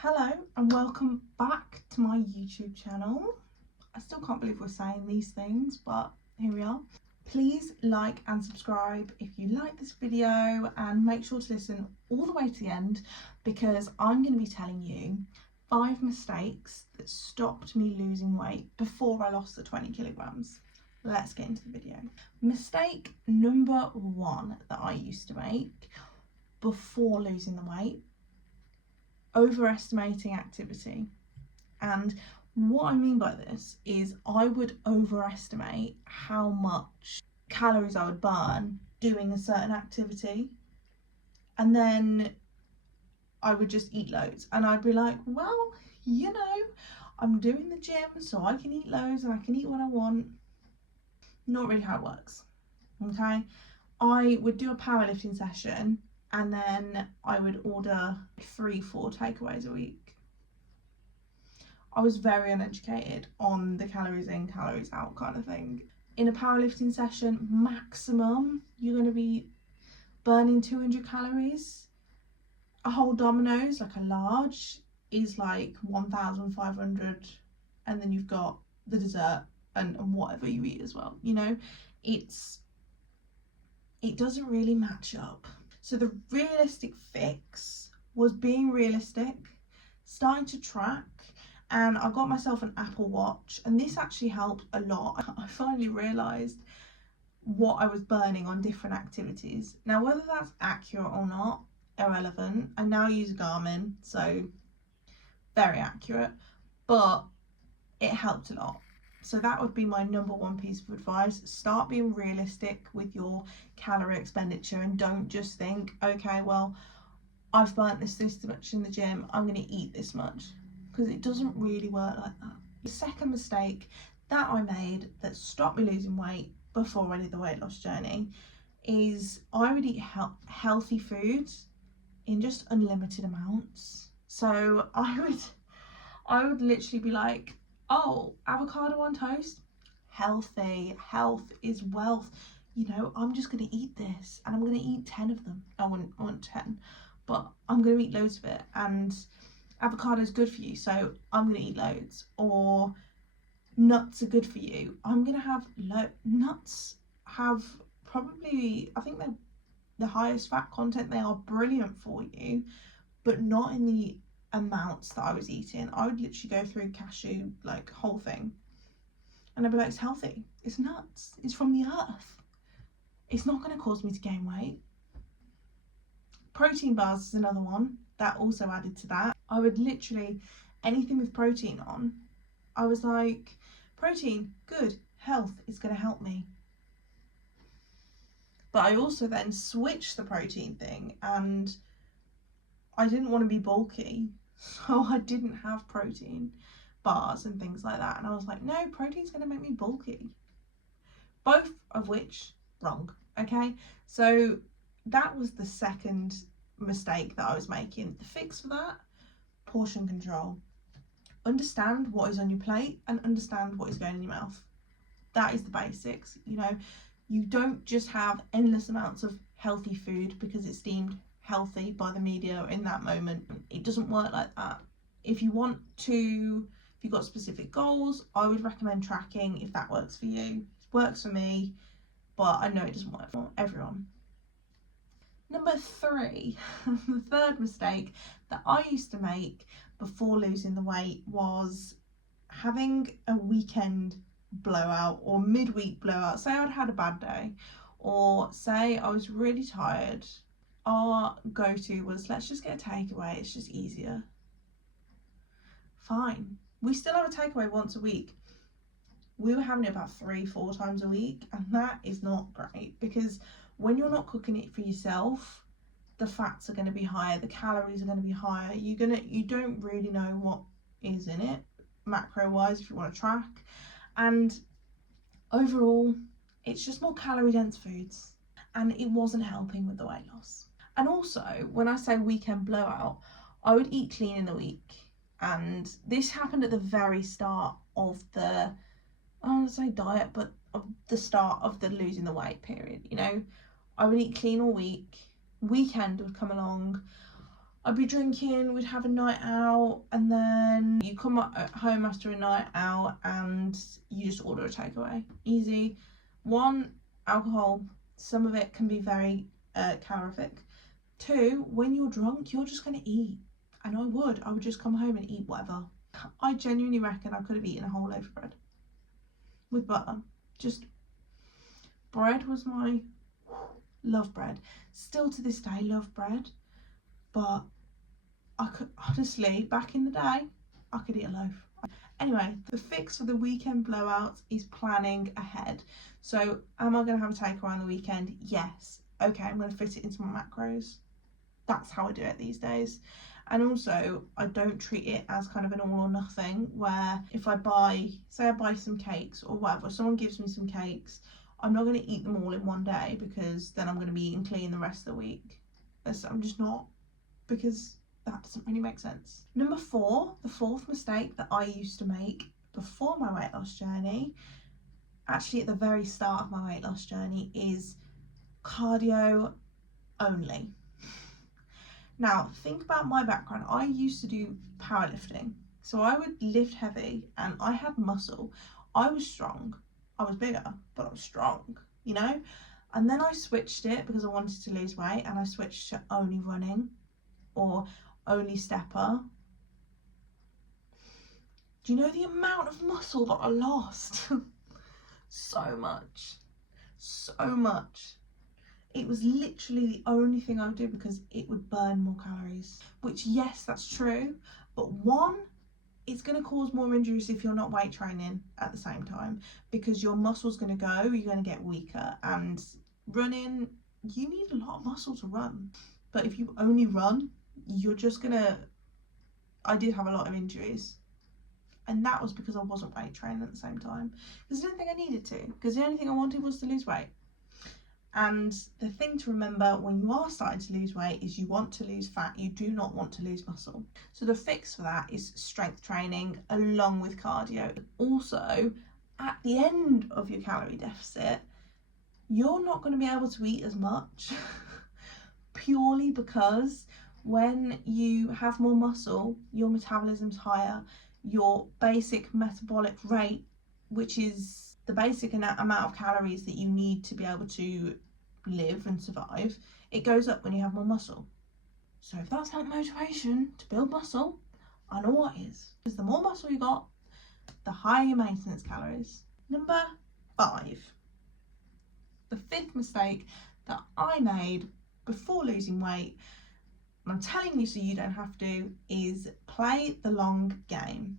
Hello and welcome back to my YouTube channel. I still can't believe we're saying these things, but here we are. Please like and subscribe if you like this video, and make sure to listen all the way to the end, because I'm going to be telling you 5 mistakes that stopped me losing weight before I lost the 20 kilograms. Let's get into the video. Mistake number 1 that I used to make before losing the weight: overestimating activity. And what I mean by this is I would overestimate how much calories I would burn doing a certain activity, and then I would just eat loads, and I'd be like, well, you know, I'm doing the gym so I can eat loads and I can eat what I want. Not really how it works. Okay, I would do a powerlifting session and then I would order 3-4 takeaways a week. I was very uneducated on the calories in, calories out kind of thing. In a powerlifting session, maximum you're going to be burning 200 calories. A whole Domino's, like a large, is like 1,500, and then you've got the dessert and whatever you eat as well. You know, it doesn't really match up. So the realistic fix was being realistic, starting to track, and I got myself an Apple Watch, and this actually helped a lot. I finally realised what I was burning on different activities. Now, whether that's accurate or not, irrelevant. I now use Garmin, so very accurate, but it helped a lot. So that would be my number 1 piece of advice. Start being realistic with your calorie expenditure, and don't just think, okay, well, I've burnt this much in the gym, I'm going to eat this much, because it doesn't really work like that. The second mistake that I made that stopped me losing weight before I did the weight loss journey is I would eat healthy food in just unlimited amounts. So I would literally be like, oh, avocado on toast, healthy, health is wealth, you know, I'm just going to eat this and I'm going to eat 10 of them. I want 10, but I'm going to eat loads of it, and avocado is good for you, so I'm going to eat loads. Or nuts are good for you, I'm going to have nuts have probably, I think they're the highest fat content, they are brilliant for you, but not in the amounts that I was eating. I would literally go through cashew, like whole thing, and I'd be like, it's healthy, it's nuts, it's from the earth, it's not going to cause me to gain weight. Protein bars is another one that also added to that. I would literally, anything with protein on, I was like, protein, good, health is going to help me. But I also then switched the protein thing, and I didn't want to be bulky, so I didn't have protein bars and things like that. And I was like, no, protein's going to make me bulky. Both of which, wrong, okay? So that was the second mistake that I was making. The fix for that: portion control. Understand what is on your plate and understand what is going in your mouth. That is the basics. You know, you don't just have endless amounts of healthy food because it's deemed healthy by the media in that moment. It doesn't work like that. If you've got specific goals, I would recommend tracking if that works for you. It works for me, but I know it doesn't work for everyone. Number 3, the third mistake that I used to make before losing the weight was having a weekend blowout or midweek blowout. Say I'd had a bad day, or say I was really tired. Our go-to was, let's just get a takeaway, it's just easier. Fine, we still have a takeaway once a week. We were having it about 3-4 times a week, and that is not great, because when you're not cooking it for yourself, the fats are going to be higher, the calories are going to be higher, you don't really know what is in it macro wise if you want to track, and overall it's just more calorie dense foods, and it wasn't helping with the weight loss. And also, when I say weekend blowout, I would eat clean in the week, and this happened at the very start of the, I don't want to say diet, but of the start of the losing the weight period. You know, I would eat clean all week, weekend would come along, I'd be drinking, we'd have a night out, and then you come home after a night out and you just order a takeaway. Easy. 1, alcohol, some of it can be very calorific. 2, when you're drunk, you're just going to eat. And I would just come home and eat whatever. I genuinely reckon I could have eaten a whole loaf of bread with butter. Just, bread was my, love bread. Still to this day, love bread. But I could, honestly, back in the day, I could eat a loaf. Anyway, the fix for the weekend blowouts is planning ahead. So, am I going to have a takeaway on the weekend? Yes. Okay, I'm going to fit it into my macros. That's how I do it these days. And also, I don't treat it as kind of an all or nothing, where if I buy, say I buy some cakes or whatever, someone gives me some cakes, I'm not going to eat them all in one day, because then I'm going to be eating clean the rest of the week. I'm just not, because that doesn't really make sense. Number 4, the 4th mistake that I used to make before my weight loss journey, actually at the very start of my weight loss journey, is cardio only. Now, think about my background. I used to do powerlifting. So I would lift heavy and I had muscle. I was strong. I was bigger, but I was strong, you know? And then I switched it because I wanted to lose weight, and I switched to only running or only stepper. Do you know the amount of muscle that I lost? So much. It was literally the only thing I would do because it would burn more calories. Which, yes, that's true. But 1, it's going to cause more injuries if you're not weight training at the same time, because your muscle's going to go, you're going to get weaker. And running, you need a lot of muscle to run. But if you only run, you're just going to... I did have a lot of injuries. And that was because I wasn't weight training at the same time. Because I didn't think I needed to. Because the only thing I wanted was to lose weight. And the thing to remember when you are starting to lose weight is you want to lose fat, you do not want to lose muscle. So the fix for that is strength training along with cardio. Also, at the end of your calorie deficit, you're not going to be able to eat as much purely because when you have more muscle, your metabolism's higher, your basic metabolic rate, which is the basic amount of calories that you need to be able to live and survive, it goes up when you have more muscle. So if that's not motivation to build muscle, I know what is. Because the more muscle you got, the higher your maintenance calories. Number 5. The 5th mistake that I made before losing weight, and I'm telling you so you don't have to, is play the long game.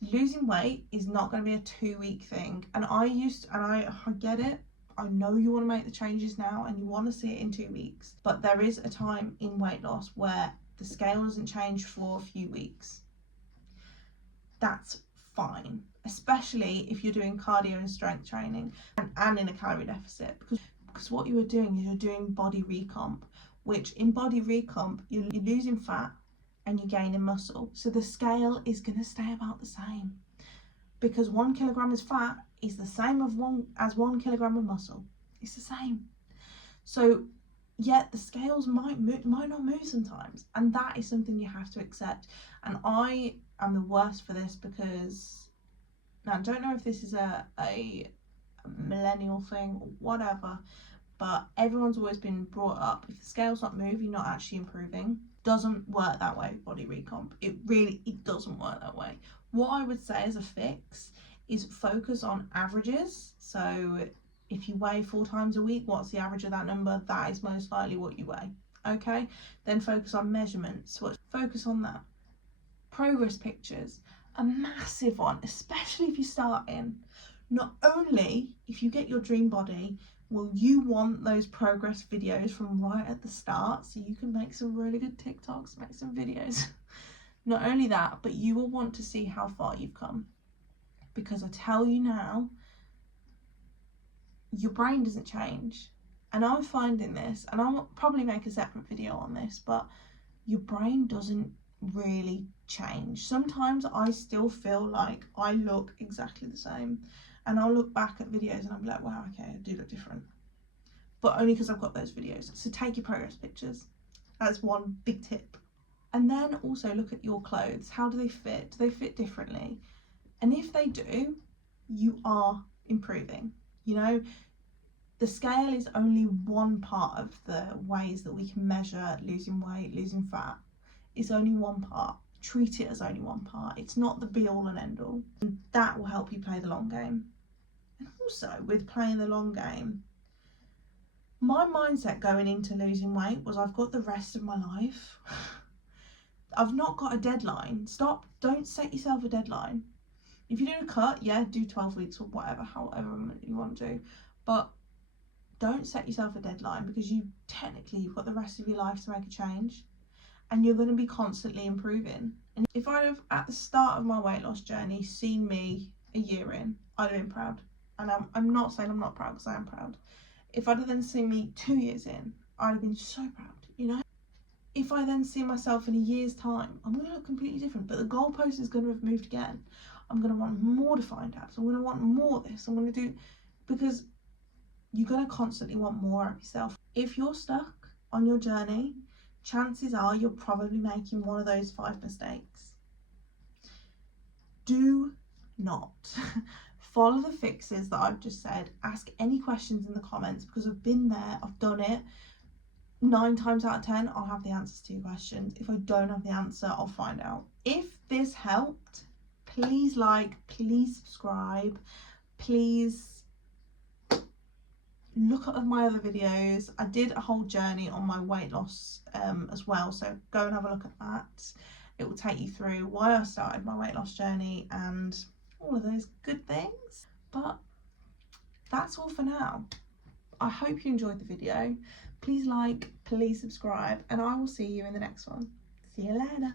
Losing weight is not going to be a 2-week thing. And I get it. I know you want to make the changes now and you want to see it in 2 weeks. But there is a time in weight loss where the scale doesn't change for a few weeks. That's fine. Especially if you're doing cardio and strength training and in a calorie deficit. Because what you are doing is you're doing body recomp. Which in body recomp, you're losing fat and you're gaining muscle. So the scale is going to stay about the same. Because 1 kilogram of fat is the same as 1 kilogram of muscle. It's the same. So yet the scales might not move sometimes. And that is something you have to accept. And I am the worst for this because, now I don't know if this is a millennial thing or whatever, but everyone's always been brought up, if the scale's not moving, you're not actually improving. Doesn't work that way, body recomp. It doesn't work that way. What I would say as a fix is focus on averages. So if you weigh 4 times a week, what's the average of that number? That is most likely what you weigh. Okay, then focus on measurements. Focus on that. Progress pictures, a massive one, especially if you start in. Not only if you get your dream body, will you want those progress videos from right at the start so you can make some really good TikToks, make some videos. Not only that, but you will want to see how far you've come. Because I tell you now, your brain doesn't change. And I'm finding this, and I'll probably make a separate video on this, but your brain doesn't really change. Sometimes I still feel like I look exactly the same. And I'll look back at videos and I'll be like, wow, okay, I do look different. But only because I've got those videos. So take your progress pictures. That's one big tip. And then also look at your clothes. How do they fit? Do they fit differently? And if they do, you are improving. You know, the scale is only one part of the ways that we can measure losing weight, losing fat. It's only one part. Treat it as only one part. It's not the be all and end all. And that will help you play the long game. And also with playing the long game, my mindset going into losing weight was I've got the rest of my life. I've not got a deadline. Don't set yourself a deadline. If you do a cut, yeah, do 12 weeks or whatever, however you want to do. But don't set yourself a deadline, because you've got the rest of your life to make a change, and you're going to be constantly improving. And if I'd have, at the start of my weight loss journey, seen me a year in, I'd have been proud. And I'm not saying I'm not proud, because I am proud. If I'd have then seen me 2 years in, I'd have been so proud, you know? If I then see myself in a year's time, I'm going to look completely different, but the goalpost is going to have moved again. I'm going to want more defined abs. I'm going to want more of this. I'm going to do, because you're going to constantly want more of yourself. If you're stuck on your journey, chances are you're probably making one of those 5 mistakes. Do not follow the fixes that I've just said. Ask any questions in the comments, because I've been there, I've done it. 9 times out of 10, I'll have the answers to your questions. If I don't have the answer, I'll find out. If this helped, please like, please subscribe, please look at my other videos. I did a whole journey on my weight loss as well, so go and have a look at that. It will take you through why I started my weight loss journey and all of those good things. But that's all for now. I hope you enjoyed the video. Please like, please subscribe, and I will see you in the next one. See you later.